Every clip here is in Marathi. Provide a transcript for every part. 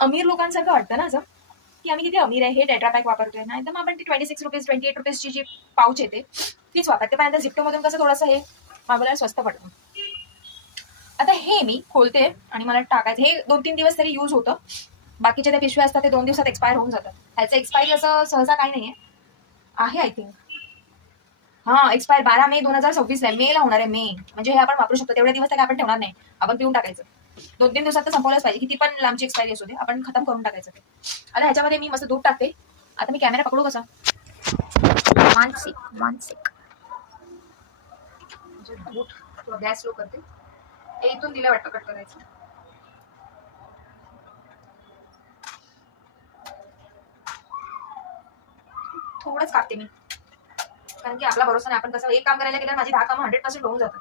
अमीर लोकांसारखं वाटतं ना असं, की आम्ही किती अमीर आहे, हे टेट्रा पॅक वापरतोय. नाही तर मग आपण ती 26 रुपीज 28 रुपीजची जी पाऊच येते तीच वापरते. पण आता झिप्टोमधून कसं थोडंसं हे मागवल्याला स्वस्त पडतं. आता हे मी खोलते आणि मला टाकायचं. हे 2-3 दिवस तरी यूज होतं. बाकीचे ते पिशव्या असतात ते 2 दिवसात एक्सपायर होऊन जातात. ह्याचं एक्सपायरी असं सहसा काही नाहीये. आहे आय थिंक. हा, एक्सपायर 12 मे 2026 आहे. मे ला होणार आहे. मे म्हणजे हे आपण वापरू शकतो. तेवढे दिवस तरी आपण ठेवणार नाही. आपण पिऊन टाकायचं. 2-3 दिवसात तर संपवलंच पाहिजे. किती पण लांबची एक्सपायरी असू दे, आपण खतम करून टाकायचं ते. आता ह्याच्यामध्ये मी मस्त दूध टाकते. आता मी कॅमेरा पकडू कसा? मानसिक म्हणजे दूध थोडं गॅस स्लो करते. हे इथून दिलं वाटतं कट करायचं. थोडंच कापते मी, कारण की आपला भरोसा नाही. आपण कसं एक काम करायला गेलं माझी 10 कामं 100% होऊन जातात.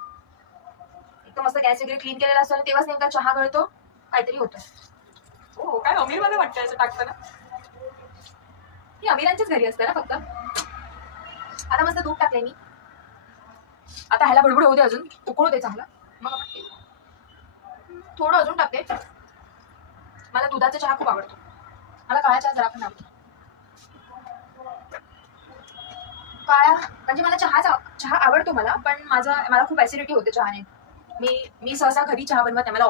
एकदम मस्त गॅस वगैरे क्लीन केलेला असतो आणि तेव्हाच नेमका चहा गळतो, काहीतरी होतं. हो, काय अमीर मला वाटतं असं टाकताना. ही अमीरांच्याच घरी असतं ना फक्त. आता मस्त दूध टाकले मी. आता ह्याला बुडबुड होऊ दे, अजून उकळू दे चांगला, मग आपण थोडं अजून टाकते. मला दुधाचा चहा खूप आवडतो. मला काळा चहा जरा पण आवडतो. काळा म्हणजे मला चहा आवडतो मला, पण मला खूप ऍसिडिटी होते चहाने. मी सहसा घरी चहा बनवत नाही. मला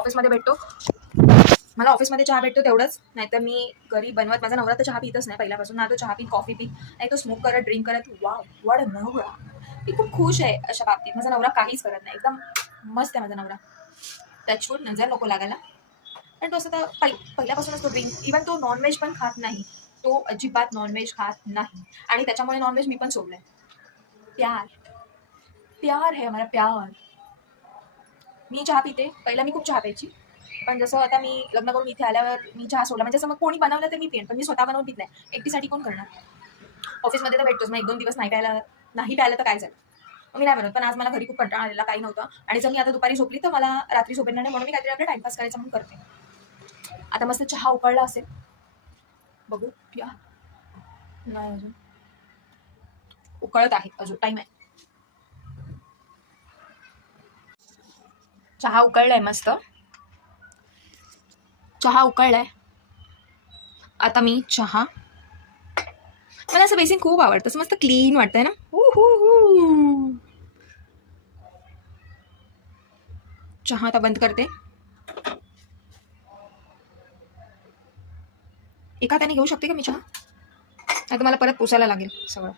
ऑफिसमध्ये चहा भेटतो तेवढंच. नाहीतर मी घरी बनवत. माझा नवरा तर चहा पितच नाही पहिल्यापासून. ना तो चहा पीत, कॉफी पीत, नाही तो स्मोक करत, ड्रिंक करत. वाव, व्हॉट अ नवरा. मी खूप खुश आहे अशा बाबतीत. माझा नवरा काहीच करत नाही. एकदम मस्त आहे माझा नवरा. टचवूड, नजर नको लागायला. पण तो असं तर पहिल्यापासूनच तो ड्रिंक, इव्हन तो नॉनव्हेज पण खात नाही. तो अजिबात नॉनव्हेज खात नाही आणि त्याच्यामुळे नॉनव्हेज मी पण सोडलंय. प्यार प्यार है हमारा, प्यार. मी चहा पिते. पहिला मी खूप चहा प्यायची, पण जसं आता मी लग्न करून इथे आल्यावर मी चहा सोडला. म्हणजे असं मग कोणी बनवलं तर मी पिईन, पण मी स्वतः बनवून पित नाही. एकटीसाठी कोण करणार? ऑफिसमध्ये तर भेटतोच. मग 1-2 दिवस नाही प्यायला तर काय झालं. मग मी नाही बनवत. पण आज मला घरी खूप कंटाळा आलेला, काही नव्हतं. आणि जर मी आता दुपारी झोपली तर मला रात्री झोपेल नाही, म्हणून मी काहीतरी आपला टाइमपास करायचा म्हणून करते. आता मस्त चहा उकळला असेल, बघू या. नाही अजून उकळत आहे, अजून टाइम आहे. चहा उकळलाय मस्त. चहा उकळलाय. आता मी चहा, मला असं बेसिन खूप आवडतं. असं मस्त क्लीन वाटतंय ना. चहा आता बंद करते. एका त्याने घेऊ शकते का मी चहा? आता मला परत पुसायला लागेल सगळं.